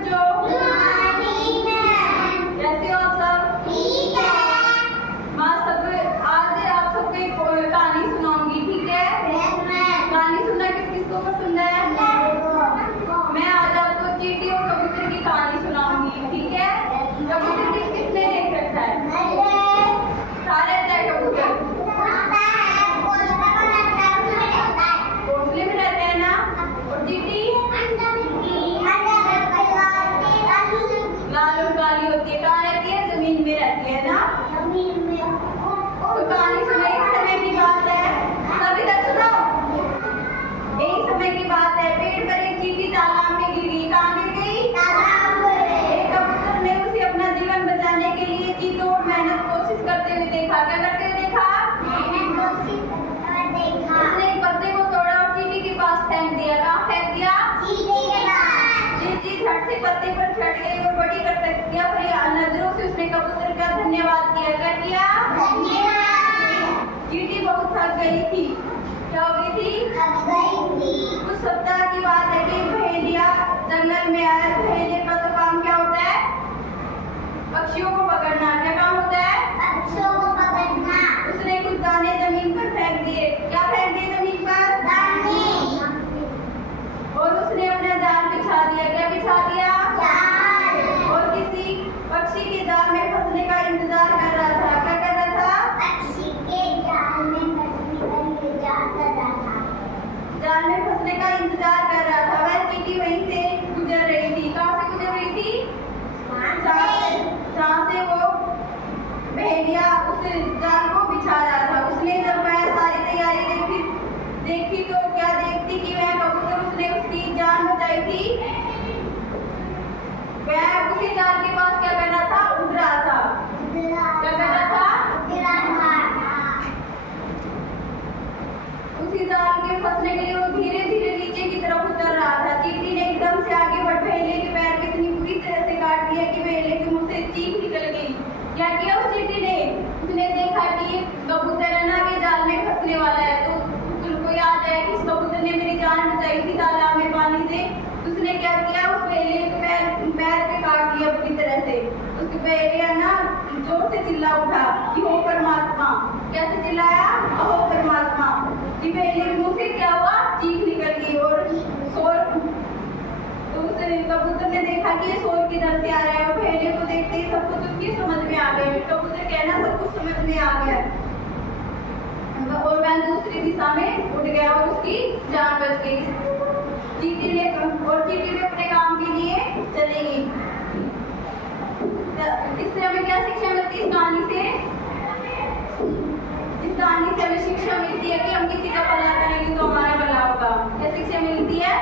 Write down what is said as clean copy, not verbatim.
बच्चों? कैसे हो आप सब? ठीक है। मैं आज आप सबको एक कहानी सुनाऊंगी, ठीक है? कहानी सुनना किसको पसंद है? मैं आज आपको चींटी और कबूतर की कहानी सुनाऊंगी, ठीक है? कबूतर किसने देख रखा है? कहाँ रहता है कबूतर? घोंसले में रहते हैं ना? और चींटी लाल और काली होती है। कहाँ रहती है? जमीन में रहती है ना? तो कहानी सुनो, एक समय की बात है, सभी तक सुनो। एक समय की बात है, पेड़ पर एक चींटी तालाब में गिर गई। कहाँ गिर गई? तालाब में। एक कबूतर ने उसे अपना जीवन बचाने के लिए जी तोड़ मेहनत कोशिश करते हुए देखा। क्या करते हुए देखा? उसने एक पत्ते को तोड़ा और चींटी के पास फेंक दिया। कहाँ फेंक दिया? चींटी झट से पत्ते पर चढ़ गई और बड़ी कृतज्ञता भरी नजरों से उसने कबूतर का धन्यवाद किया। क्या किया? चींटी बहुत थक गई थी। क्या हो गई थी? कुछ सप्ताह की बात है कि भेड़िया जंगल में आया। भेड़िए का तो काम क्या होता है? पक्षियों को पकड़ना। क्या काम होता है? उसने कुछ दाने जमीन पर फेंक दिए। क्या फेंक दिए जमीन पर? और उसने अपना जाल बिछा दिया। क्या बिछा दिया? और किसी पक्षी के जाल में फंसने का इंतजार कर रहा था। क्या कर रहा था? जाल में फंसने का इंतजार कर रहा था। वह चींटी वहीं से गुजर रही थी। कहाँ से गुजर रही थी? जहाँ से वो भेड़िया उस जाल को बिछा रहा था। उसने जब वह सारी तैयारी देखी तो क्या देखती कि वह कबूतर उसने उसकी जान बचाई थी। वह उसी जाल के पास क्या कर रहा था? उड़ रहा था। क्या कर रहा था? उसी जाल के फंसने के लिए वो धीरे धीरे नीचे की तरफ उतर रहा था। चींटी ने एकदम से आगे बढ़ भेड़िए के पैर को इतनी बुरी तरह से काट दिया कि भेड़िए के मुंह से चीख निकल गई। क्या किया उस चींटी ने? उसने देखा कि ये कबूतर है ना, ये जाल में फंसने वाला है। तो तुमको याद है कि इस कबूतर ने मेरी जान बचाई थी तालाब में पानी से। उसने क्या किया? उस भेड़िए के पैर पे काट दिया बुरी तरह से। उसके भेड़िया ना जोर से चिल्ला उठा कि हो परमात्मा। कैसे चिल्लाया? हो परमात्मा। कि भेड़िए के मुंह से क्या हुआ? चीख निकल गई और शोर। तो उस कबूतर ने देखा कि ये शोर किधर से आ रहा है और भेड़िए को देखते ही सब कुछ उसकी समझ में आ गया। कबूतर कहना सब कुछ समझ में आ गया और वह दूसरी दिशा में उड़ गया और उसकी जान बच गई। चींटी ने अपने काम के लिए चली गई। इससे हमें क्या शिक्षा मिलती है? इस कहानी से हमें शिक्षा मिलती है कि हम किसी का भला करेंगे तो हमारा भला होगा। क्या शिक्षा मिलती है?